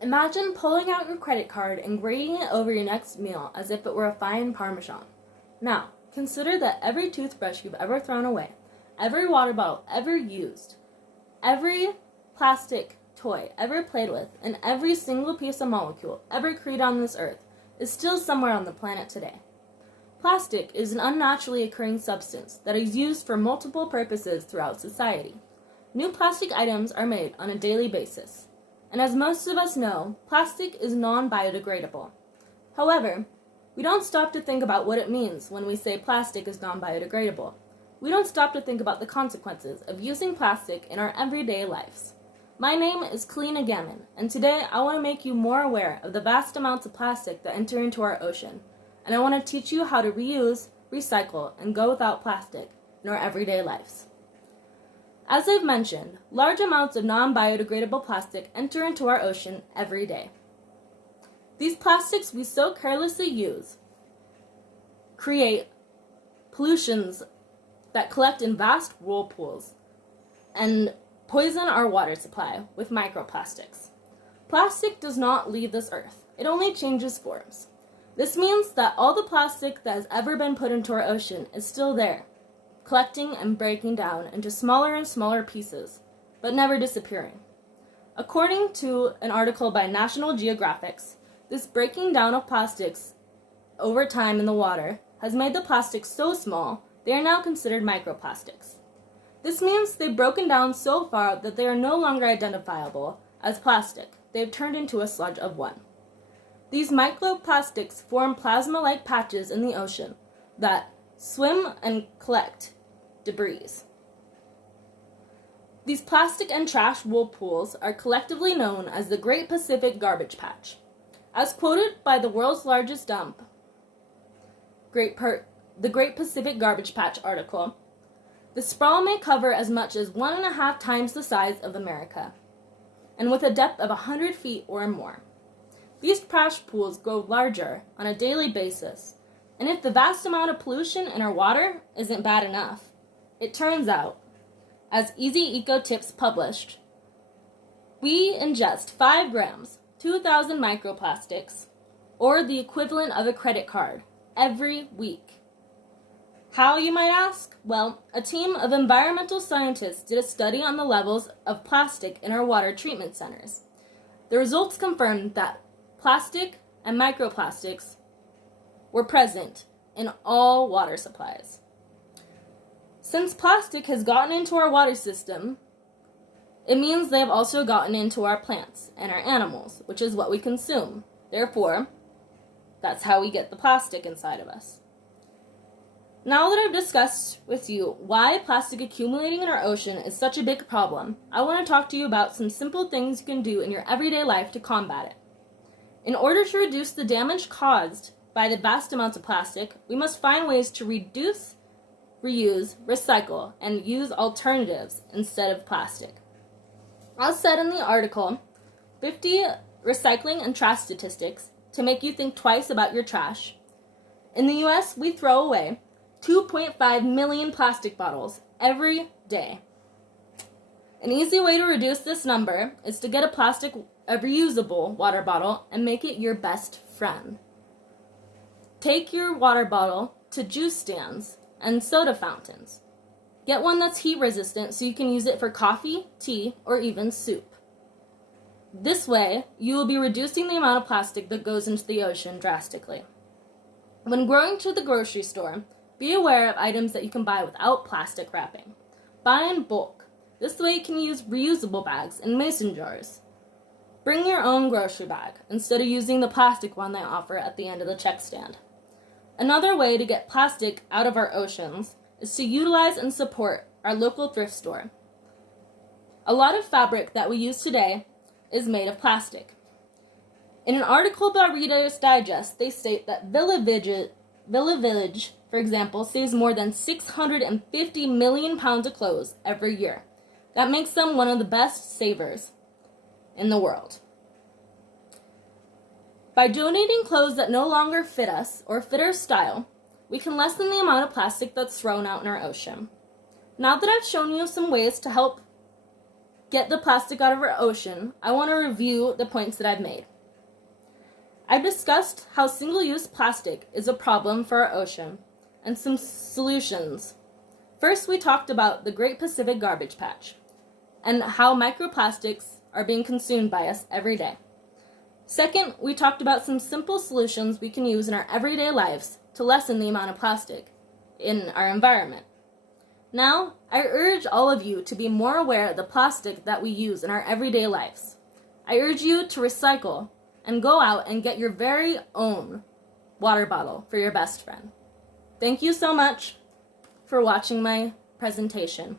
Imagine pulling out your credit card and grating it over your next meal as if it were a fine Parmesan. Now, consider that every toothbrush you've ever thrown away, every water bottle ever used, every plastic toy ever played with, and every single piece of molecule ever created on this earth is still somewhere on the planet today. Plastic is an unnaturally occurring substance that is used for multiple purposes throughout society. New plastic items are made on a daily basis, and as most of us know, plastic is non-biodegradable. However, we don't stop to think about what it means when we say plastic is non-biodegradable. We don't stop to think about the consequences of using plastic in our everyday lives. My name is Kalina Gammon, and today I want to make you more aware of the vast amounts of plastic that enter into our ocean, and I want to teach you how to reuse, recycle, and go without plastic in our everyday lives. As I've mentioned, large amounts of non-biodegradable plastic enter into our ocean every day. These plastics we so carelessly use create pollutions that collect in vast whirlpools and poison our water supply with microplastics. Plastic does not leave this earth. It only changes forms. This means that all the plastic that has ever been put into our ocean is still there, collecting and breaking down into smaller and smaller pieces, but never disappearing. According to an article by National Geographic, this breaking down of plastics over time in the water has made the plastics so small they are now considered microplastics. This means they've broken down so far that they are no longer identifiable as plastic. They've turned into a sludge of one. These microplastics form plasma-like patches in the ocean that swim and collect debris. These plastic and trash whirlpools are collectively known as the Great Pacific Garbage Patch. As quoted by the world's largest dump, the Great Pacific Garbage Patch article, the sprawl may cover as much as 1.5 times the size of America, and with a depth of 100 feet or more. These trash pools grow larger on a daily basis, and if the vast amount of pollution in our water isn't bad enough, it turns out, as Easy Eco Tips published, we ingest 5 grams, 2,000 microplastics, or the equivalent of a credit card, every week. How, you might ask? Well, a team of environmental scientists did a study on the levels of plastic in our water treatment centers. The results confirmed that plastic and microplastics were present in all water supplies. Since plastic has gotten into our water system, it means they have also gotten into our plants and our animals, which is what we consume. Therefore, that's how we get the plastic inside of us. Now that I've discussed with you why plastic accumulating in our ocean is such a big problem, I want to talk to you about some simple things you can do in your everyday life to combat it. In order to reduce the damage caused by the vast amounts of plastic, we must find ways to reduce, reuse, recycle, and use alternatives instead of plastic. As said in the article, 50 recycling and trash statistics to make you think twice about your trash. In the US, we throw away 2.5 million plastic bottles every day. An easy way to reduce this number is to get a reusable water bottle and make it your best friend. Take your water bottle to juice stands and soda fountains. Get one that's heat resistant so you can use it for coffee, tea, or even soup. This way, you will be reducing the amount of plastic that goes into the ocean drastically. When going to the grocery store, be aware of items that you can buy without plastic wrapping. Buy in bulk. This way you can use reusable bags and mason jars. Bring your own grocery bag instead of using the plastic one they offer at the end of the check stand. Another way to get plastic out of our oceans is to utilize and support our local thrift store. A lot of fabric that we use today is made of plastic. In an article by Reader's Digest, they state that Villa Village, for example, saves more than 650 million pounds of clothes every year. That makes them one of the best savers in the world. By donating clothes that no longer fit us or fit our style, we can lessen the amount of plastic that's thrown out in our ocean. Now that I've shown you some ways to help get the plastic out of our ocean, I want to review the points that I've made. I discussed how single-use plastic is a problem for our ocean and some solutions. First, we talked about the Great Pacific Garbage Patch and how microplastics are being consumed by us every day. Second, we talked about some simple solutions we can use in our everyday lives to lessen the amount of plastic in our environment. Now, I urge all of you to be more aware of the plastic that we use in our everyday lives. I urge you to recycle and go out and get your very own water bottle for your best friend. Thank you so much for watching my presentation.